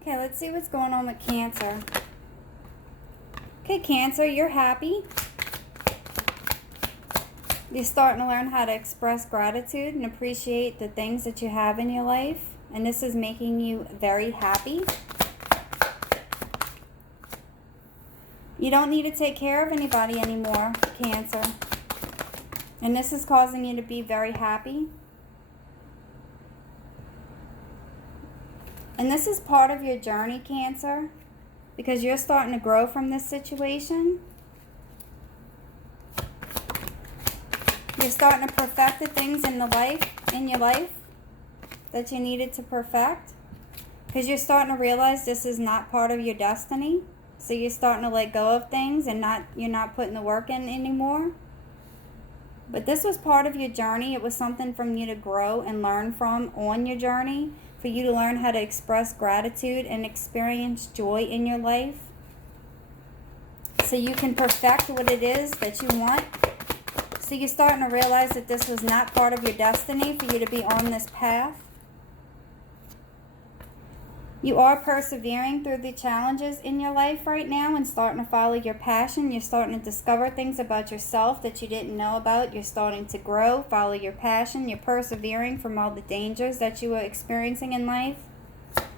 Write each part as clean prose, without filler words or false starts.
Okay, let's see what's going on with Cancer. Okay, Cancer, you're happy. You're starting to learn how to express gratitude and appreciate the things that you have in your life. And this is making you very happy. You don't need to take care of anybody anymore, Cancer. And this is causing you to be very happy. And this is part of your journey, Cancer, because you're starting to grow from this situation. You're starting to perfect the things in your life that you needed to perfect, because you're starting to realize this is not part of your destiny. So you're starting to let go of things and you're not putting the work in anymore. But this was part of your journey. It was something from you to grow and learn from on your journey, for you to learn how to express gratitude and experience joy in your life, so you can perfect what it is that you want. So you're starting to realize that this was not part of your destiny for you to be on this path. You are persevering through the challenges in your life right now and starting to follow your passion. You're starting to discover things about yourself that you didn't know about. You're starting to grow, follow your passion. You're persevering from all the dangers that you were experiencing in life,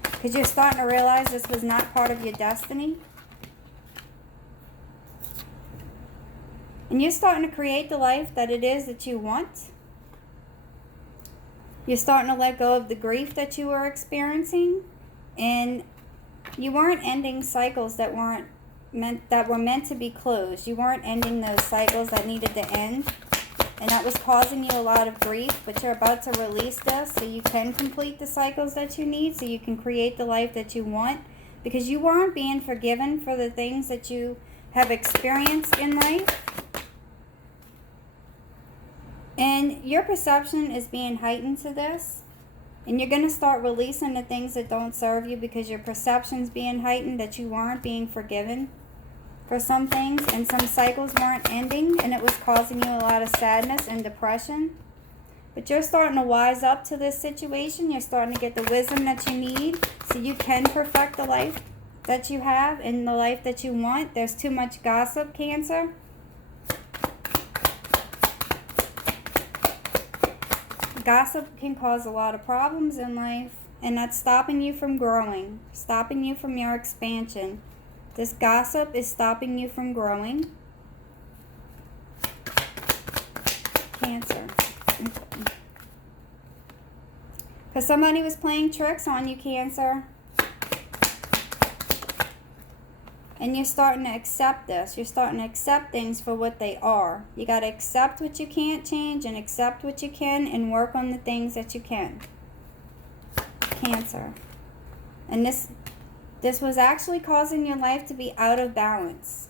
because you're starting to realize this was not part of your destiny. And you're starting to create the life that it is that you want. You're starting to let go of the grief that you were experiencing. And you weren't ending cycles that were meant to be closed. You weren't ending those cycles that needed to end. And that was causing you a lot of grief. But you're about to release this so you can complete the cycles that you need, so you can create the life that you want. Because you weren't being forgiven for the things that you have experienced in life. And your perception is being heightened to this. And you're going to start releasing the things that don't serve you, because your perception's being heightened that you weren't being forgiven for some things, and some cycles weren't ending, and it was causing you a lot of sadness and depression. But you're starting to wise up to this situation. You're starting to get the wisdom that you need so you can perfect the life that you have and the life that you want. There's too much gossip, Cancer. Gossip can cause a lot of problems in life, and that's stopping you from growing, stopping you from your expansion. This gossip is stopping you from growing. Cancer. Because somebody was playing tricks on you, Cancer. And you're starting to accept this. You're starting to accept things for what they are. You got to accept what you can't change and accept what you can, and work on the things that you can. Cancer. And this was actually causing your life to be out of balance.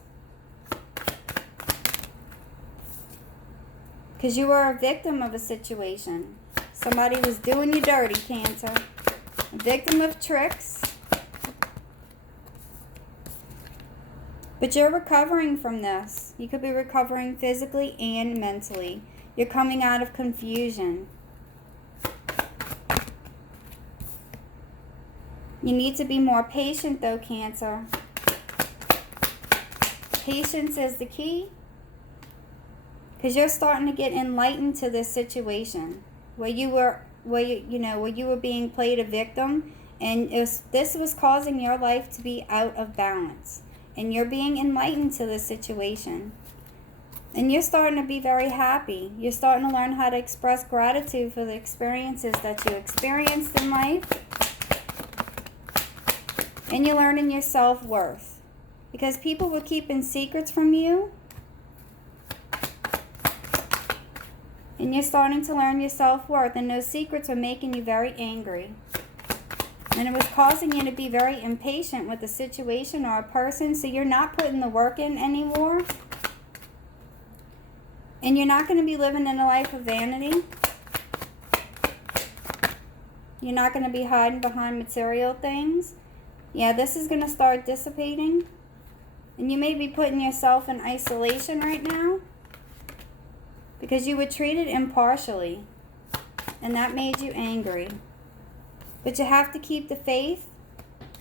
Because you were a victim of a situation. Somebody was doing you dirty, Cancer. A victim of tricks. But you're recovering from this. You could be recovering physically and mentally. You're coming out of confusion. You need to be more patient though, Cancer. Patience is the key. Because you're starting to get enlightened to this situation where you were being played a victim, and this was causing your life to be out of balance. And you're being enlightened to this situation. And you're starting to be very happy. You're starting to learn how to express gratitude for the experiences that you experienced in life. And you're learning your self-worth. Because people were keeping secrets from you. And you're starting to learn your self-worth. And those secrets were making you very angry. And it was causing you to be very impatient with a situation or a person. So you're not putting the work in anymore. And you're not going to be living in a life of vanity. You're not going to be hiding behind material things. Yeah, this is going to start dissipating. And you may be putting yourself in isolation right now. Because you were treated impartially. And that made you angry. But you have to keep the faith.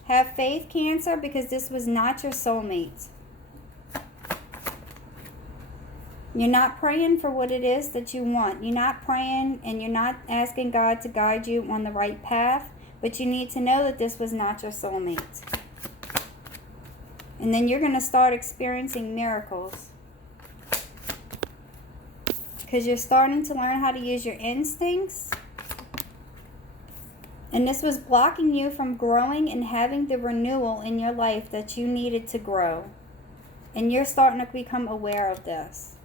Have faith, Cancer, because this was not your soulmate. You're not praying for what it is that you want. You're not praying and you're not asking God to guide you on the right path. But you need to know that this was not your soulmate. And then you're going to start experiencing miracles. Because you're starting to learn how to use your instincts. And this was blocking you from growing and having the renewal in your life that you needed to grow. And you're starting to become aware of this.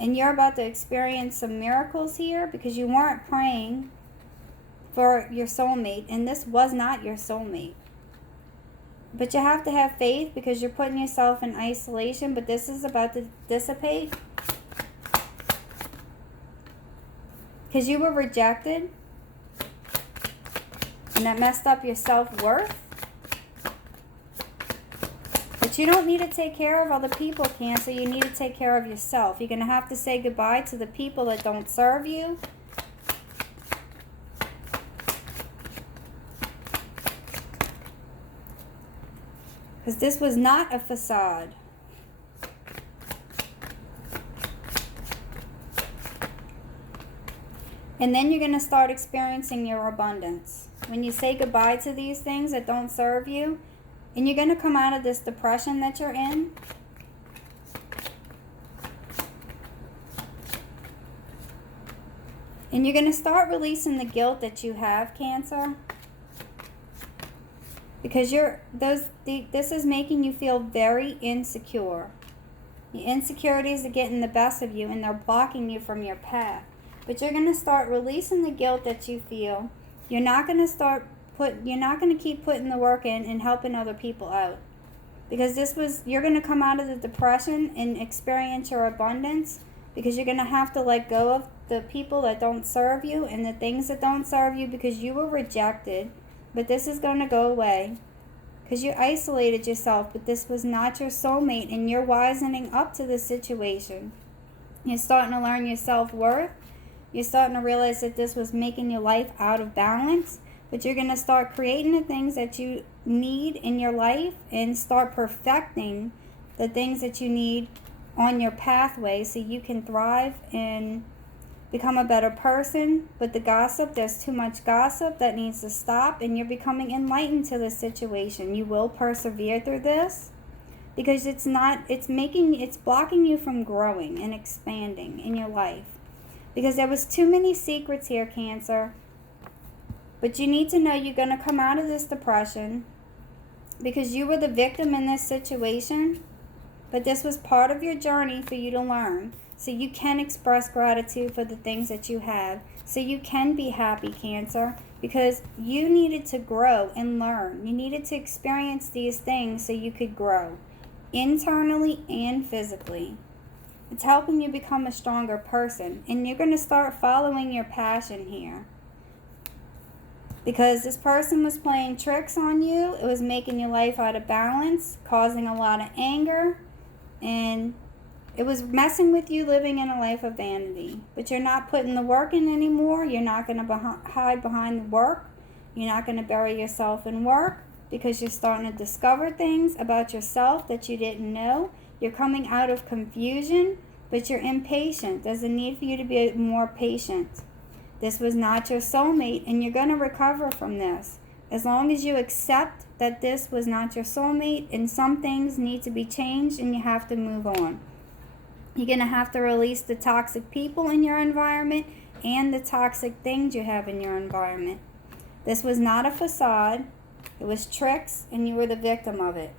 And you're about to experience some miracles here because you weren't praying for your soulmate. And this was not your soulmate. But you have to have faith because you're putting yourself in isolation. But this is about to dissipate. Because you were rejected. And that messed up your self-worth. But you don't need to take care of other people, Cancer. You need to take care of yourself. You're going to have to say goodbye to the people that don't serve you. Because this was not a facade. And then you're going to start experiencing your abundance. When you say goodbye to these things that don't serve you, and you're going to come out of this depression that you're in. And you're going to start releasing the guilt that you have, Cancer. Because this is making you feel very insecure. Your insecurities are getting the best of you and they're blocking you from your path. But you're going to start releasing the guilt that you feel. You're not going to you're not going to keep putting the work in and helping other people out. Because you're going to come out of the depression and experience your abundance. Because you're going to have to let go of the people that don't serve you and the things that don't serve you because you were rejected. But this is going to go away. Because you isolated yourself, but this was not your soulmate and you're wisening up to the situation. You're starting to learn your self-worth. You're starting to realize that this was making your life out of balance. But you're going to start creating the things that you need in your life and start perfecting the things that you need on your pathway so you can thrive and become a better person. But the gossip, there's too much gossip that needs to stop, and you're becoming enlightened to the situation. You will persevere through this because it's blocking you from growing and expanding in your life. Because there was too many secrets here, Cancer. But you need to know you're going to come out of this depression because you were the victim in this situation. But this was part of your journey for you to learn. So you can express gratitude for the things that you have. So you can be happy, Cancer. Because you needed to grow and learn. You needed to experience these things so you could grow. Internally and physically. It's helping you become a stronger person. And you're going to start following your passion here. Because this person was playing tricks on you. It was making your life out of balance. Causing a lot of anger. And it was messing with you living in a life of vanity. But you're not putting the work in anymore. You're not going to hide behind the work. You're not going to bury yourself in work. Because you're starting to discover things about yourself that you didn't know. You're coming out of confusion, but you're impatient. There's a need for you to be more patient. This was not your soulmate, and you're going to recover from this. As long as you accept that this was not your soulmate, and some things need to be changed, and you have to move on. You're going to have to release the toxic people in your environment and the toxic things you have in your environment. This was not a facade. It was tricks, and you were the victim of it.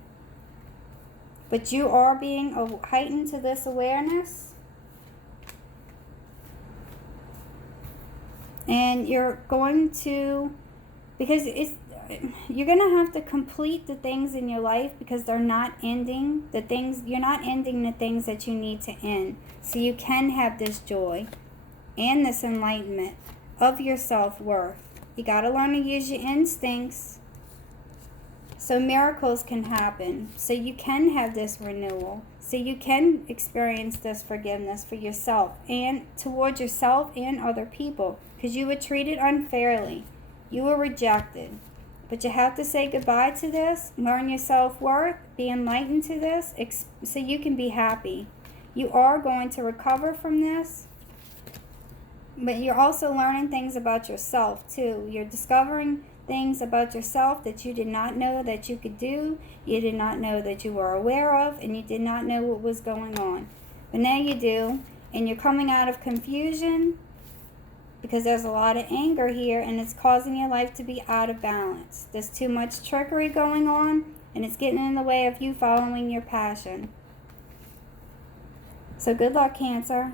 But you are being heightened to this awareness. And you're going to, because you're going to have to complete the things in your life because they're not ending. You're not ending the things that you need to end. So you can have this joy and this enlightenment of your self-worth. You got to learn to use your instincts. So miracles can happen. So you can have this renewal. So you can experience this forgiveness for yourself and towards yourself and other people. Because you were treated unfairly. You were rejected. But you have to say goodbye to this, learn your self-worth, be enlightened to this, so you can be happy. You are going to recover from this, but you're also learning things about yourself too. You're discovering things about yourself that you did not know that you could do, you did not know that you were aware of, and you did not know what was going on. But now you do, and you're coming out of confusion, because there's a lot of anger here, and it's causing your life to be out of balance. There's too much trickery going on, and it's getting in the way of you following your passion. So good luck, Cancer.